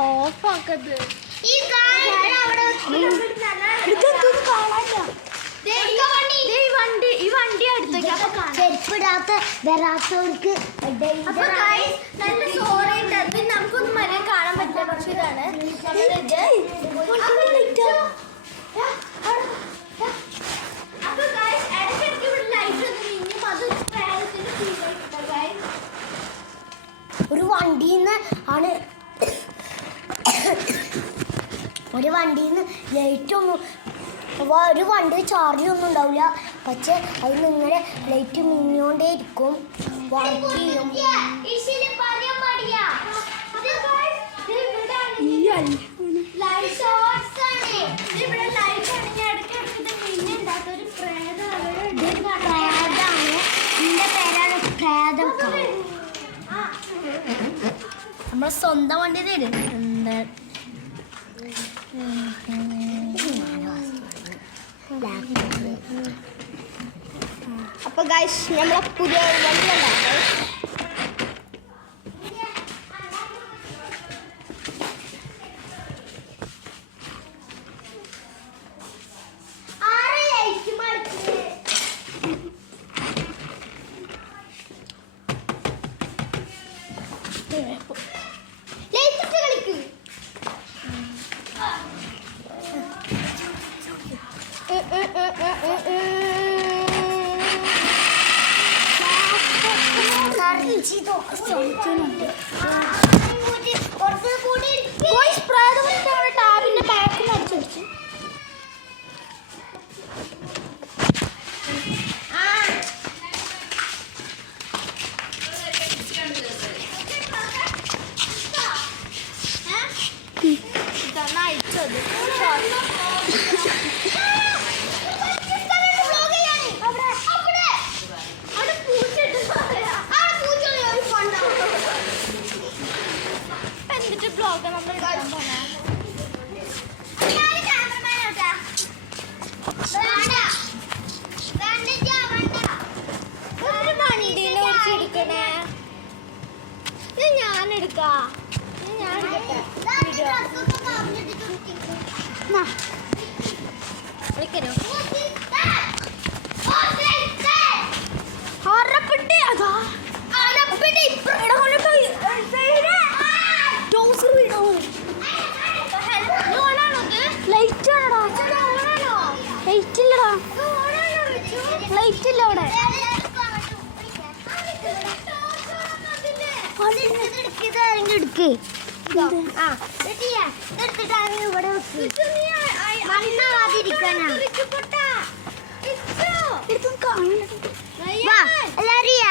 ഓഫാക്കത് ഈ വണ്ടി അടുത്തേക്ക് ചെരുപ്പിടാത്ത വരാത്തവർക്ക് നല്ല സോറി നമുക്കൊന്നും മരം കാണാൻ പറ്റില്ല. പക്ഷെ ഇതാണ് ഒരു വണ്ടിന്ന് ആണ് ഒരു വണ്ടിന്ന് ലൈറ്റ് ഒന്നും ഒരു വണ്ടി ചാർജൊന്നും ഉണ്ടാവില്ല. പക്ഷെ അത് നിങ്ങളുടെ ലൈറ്റ് മിന്നിക്കൊണ്ടേ ഇരിക്കും. വർക്ക് ചെയ്യും. നമ്മളെ സ്വന്തം വണ്ടി തരും. അപ്പൊ ഗൈസ് നമ്മളെ പുതിയ വണ്ടി ഉണ്ടാക്കാം.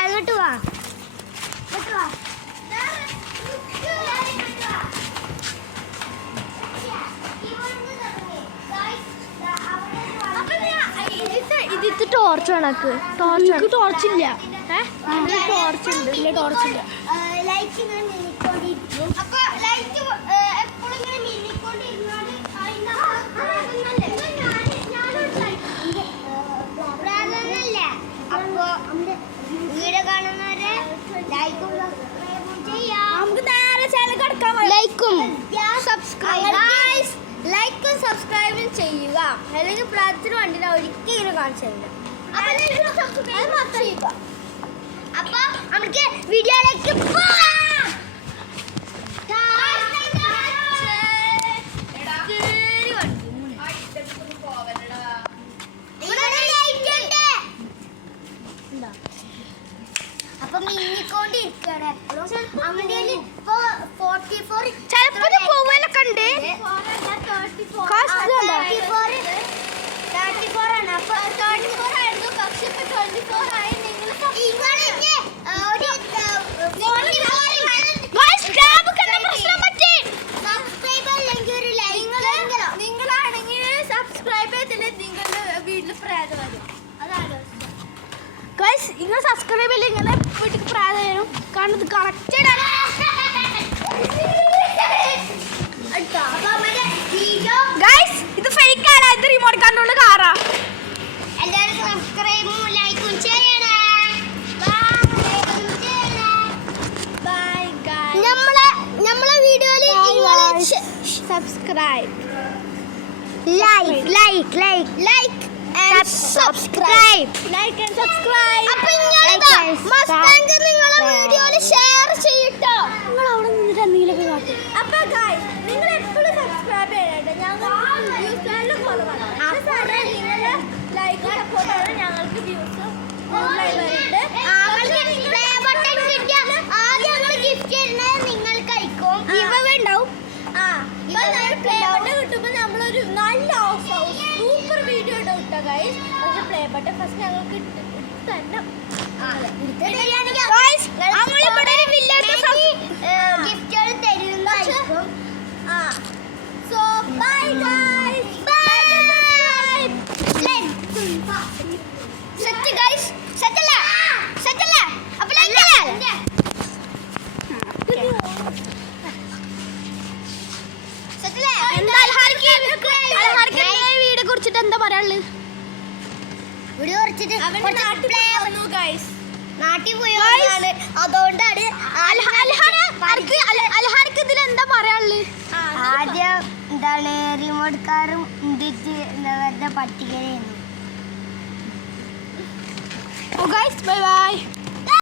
അങ്ങോട്ട് വാ. ഇതിട്ട് ടോർച്ച് വേണക്ക്. ടോർച്ചില്ല. ടോർച്ച് ഉണ്ട്. ഇല്ല ടോർച്ചില്ല. വീഡിയോ കാണുന്നവരെ ലൈക്കും സബ്സ്ക്രൈബും ചെയ്യുക. അല്ലെങ്കിൽ പ്രാർത്ഥന വണ്ടിയിൽ ഒരിക്കലും കാണിച്ചില്ല. അപ്പൊ നമുക്ക് വീഡിയോയിലേക്ക് പോവാം. അപ്പൊ മിന്നിക്കൊണ്ടിരിക്കണേ അങ്ങനെ ഇപ്പൊ 44 പോവാനൊക്കെ ഉണ്ട്. 34 ആണ്. അപ്പൊ 34 ആയിരുന്നു. പക്ഷെ ഇപ്പൊ 24 ആയി. നിങ്ങളാണെങ്കിൽ സബ്സ്ക്രൈബ് ചെയ്തിട്ട് നിങ്ങളുടെ വീട്ടിൽ പ്രായം വരും. അതാണ് നിങ്ങൾ സബ്സ്ക്രൈബ് ചെയ്യില്ല. നിങ്ങളുടെ വീട്ടിൽ പ്രായം വരും. കാരണം ഇത് correct subscribe. Like and subscribe. Like and subscribe. അപ്പോൾ മസ്താങ്ക് നിങ്ങളെ വീഡിയോയിൽ ഷെയർ ചെയ്യട്ടോ. നിങ്ങൾ അവിടെ നിന്നിട്ട് എന്തെങ്കിലുമൊക്കെ കാട്ടും. അപ്പോൾ ഗൈസ് നിങ്ങൾ എപ്പോഴും സബ്സ്ക്രൈബ് ചെയ്യണം. ഞങ്ങൾക്ക് വ്യൂസ് നല്ല കുറവാണ്. നിങ്ങൾ ലൈക്ക് സപ്പോർട്ട് ചെയ്താൽ ഞങ്ങൾക്ക് വ്യൂസ് കൂടുതലായി വരുന്നുണ്ട്. പ്ലേ ബട്ടൺ കിട്ടിയാൽ ആദ്യം ഞങ്ങൾ ഗിഫ്റ്റ് തരുന്നത് നിങ്ങൾക്ക് അയക്കും. ഗിവ് ഉണ്ടാവും. പ്ലേ ബട്ടൺ കിട്ടുമ്പോൾ നമ്മളൊരു നല്ല സൂപ്പർ വീഡിയോ ഉണ്ടാവും കേട്ടോ ഗൈസ്. പക്ഷെ പ്ലേ ബട്ടൺ ഫസ്റ്റ് ഞങ്ങൾക്ക് തന്നെ ഗിഫ്റ്റുകൾ തരുന്നതായിരിക്കും. So bye guys. Set guys, സെറ്റല്ല സെറ്റല്ല. അപ്പോൾ ലൈക്ക് വീഡിയോ കുറിച്ചിട്ട് എന്താ പറയാനുള്ളത്? വീഡിയോ കുറച്ചിട്ട് നാട്ടിൽ പോയി അതുകൊണ്ടാണ് അൽഹാർക്ക് ഇതിൽ എന്താ പറയാനുള്ളത്? ആദ്യം എന്താണ് റിമോട്ട് കാറും വെറുതെ പട്ടികയായിരുന്നു. Bye bye.